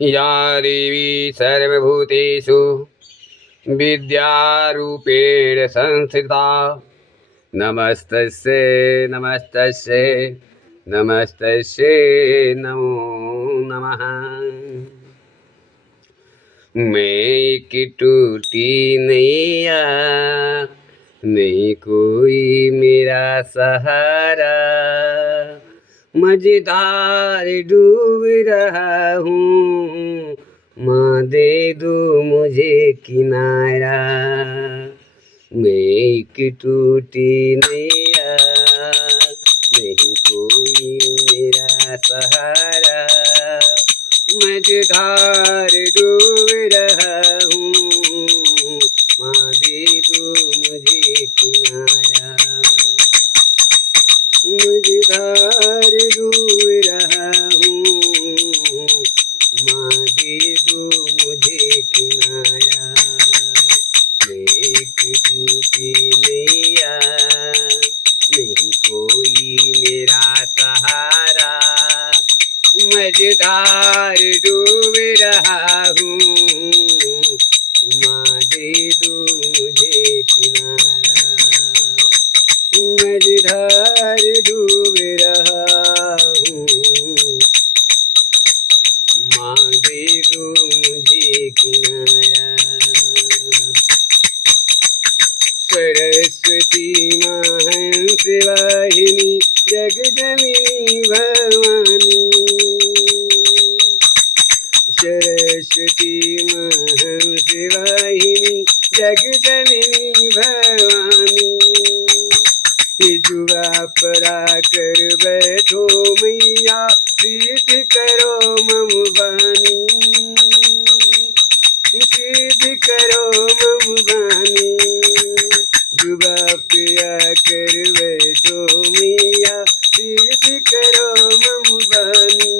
या देवी सर्वभूतेषु विद्यारूपेण संस्थिता नमस्तस्यै नमस्तस्यै नमस्तस्यै नमो नमः। मैं एक टूटी नैया, नहीं कोई मेरा सहारा, मझधार डूब रहा हूँ, माँ दे दो मुझे किनारा। मैं एक टूटी नैया, नहीं कोई मेरा सहारा, मझधार डूब रहा हूँ, माँ दे दो मुझे किनारा। मझधार डूब रहा हूँ, माँ दे दो मुझे किनारा। मैं एक टूटी नैया, नहीं कोई मेरा सहारा, मझधार डूब रहा हूँ, माँ दे दो मुझे किनारा। मझधार डूब रहा हूँ, माँ दे दो मुझे किनारा। सरस्वती महंस वाहिनी जगजननी भवानी, सरस्वती महंस वाहिनी जगजननी भवानी। जुआ परा कर बैठो मैया, सिद्ध करो मम बानी, सिद्ध करो मम बानी। जुआ पिया कर बैठो मैया, सिद्ध करो मम बानी।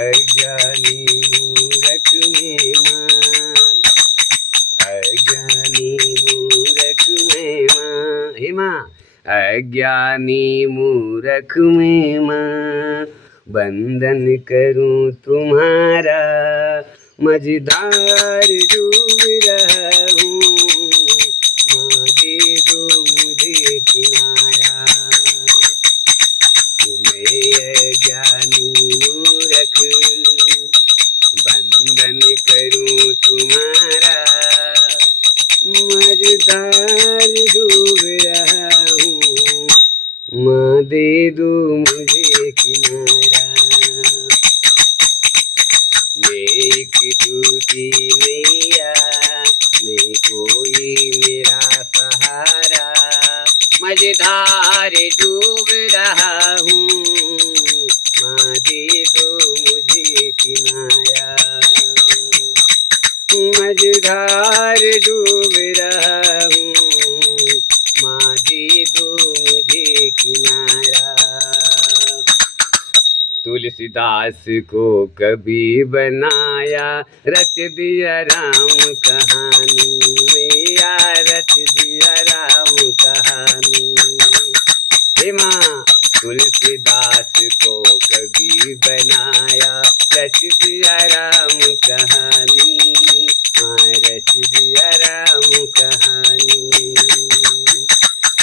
अज्ञानी मूरख में माँ, अज्ञानी मूरख में माँ, हे माँ, अज्ञानी मूरख में माँ, बंधन करूँ तुम्हारा, मझधार डूब रहा हूँ, माँ दे दो मुझे किनारा। मैं अज्ञानी मूरख, बंधन करूँ तुम्हारा, मझधार डूब रहा हूँ, माँ दे दो मुझे किनारा। मैं एक टूटी नैया, नहीं कोई मेरा सहारा, मझधार डूब रहा हूँ, माँ दे दो मुझे किनारा। मझधार डूब रहा हूँ, माँ दे दो मुझे किनारा। तुलसीदास को कभी बनाया, रच दिया राम कहानी, मैया रच दिया राम कहानी। हे माँ, तुलसीदास को कभी बनाया, रच दिया राम कहानी, माँ रच दिया राम कहानी।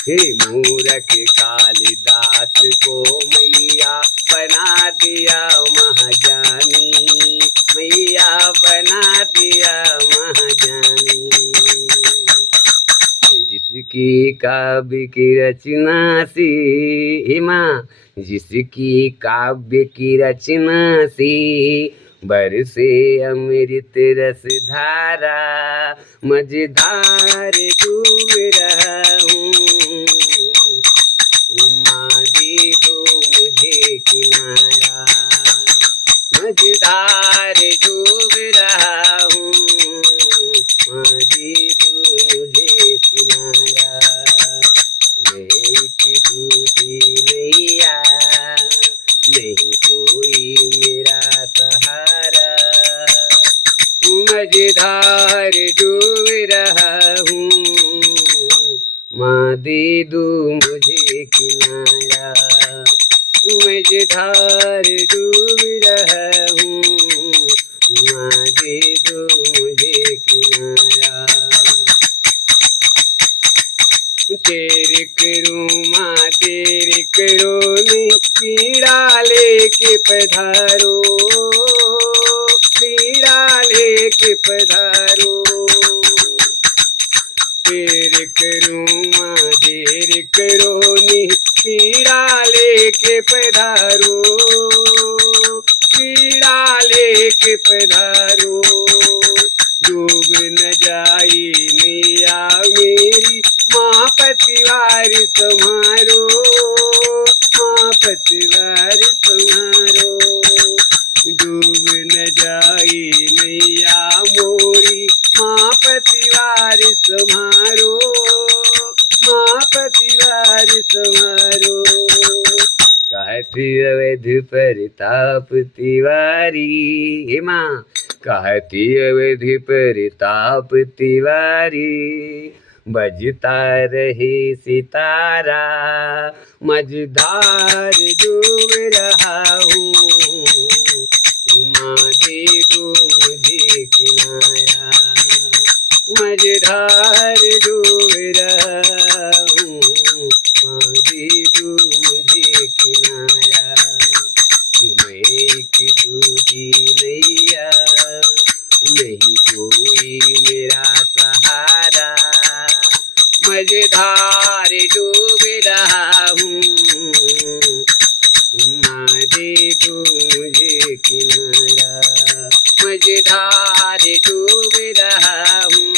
हे मूरख कालिदास को मैया बना दिया महाजानी, मैया बना दिया महाजानी। जिसकी काव्य की रचना सी, हे माँ, जिसकी काव्य की रचना सी, बरसे अमृत रस धारा, मझधार डूब रहा हूँ, माँ दे दो मुझे किनारा। मझधार डूब रहा हूँ, माँ दे दो मुझे किनारा। मैं एक टूटी नैया, नहीं कोई मेरा सहारा, मझधार डूब रहा हूँ, माँ दे दो मुझे किनारा। मझधार डूब रहा हूँ, करो ने पीड़ा लेके पधारो, पीड़ा लेके पधारो। देर करो माँ देर करो ने पीड़ा लेके पधारो, पीड़ा लेके पधारो। डूब न जाए नैया मेरी माँ पतिवार तुम्हारो, माँ पतिवार तुम्हारो। डूब न जाए नैया मोरी माँ पतिवार तुम्हारो, माँ पतिवार तुम्हारो। कहती अवध प्रताप तिवारी, हे माँ कहती अवध प्रताप तिवारी। बजता रहे सितारा मझधार डूब रहा हूँ, माँ दे दो मुझे किनारा। मझधार डूब रहा हूँ, माँ दे दो मुझे किनारा। मैं एक टूटी नैया नहीं कोई मेरा सहारा। मझधार डूब रहा हूँ, माँ दे दो मुझे किनारा। मझधार डूब रहा हूँ,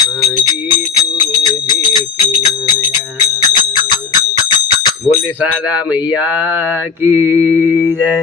माँ दे दो मुझे किनारा। बोले सारा मैया की जय।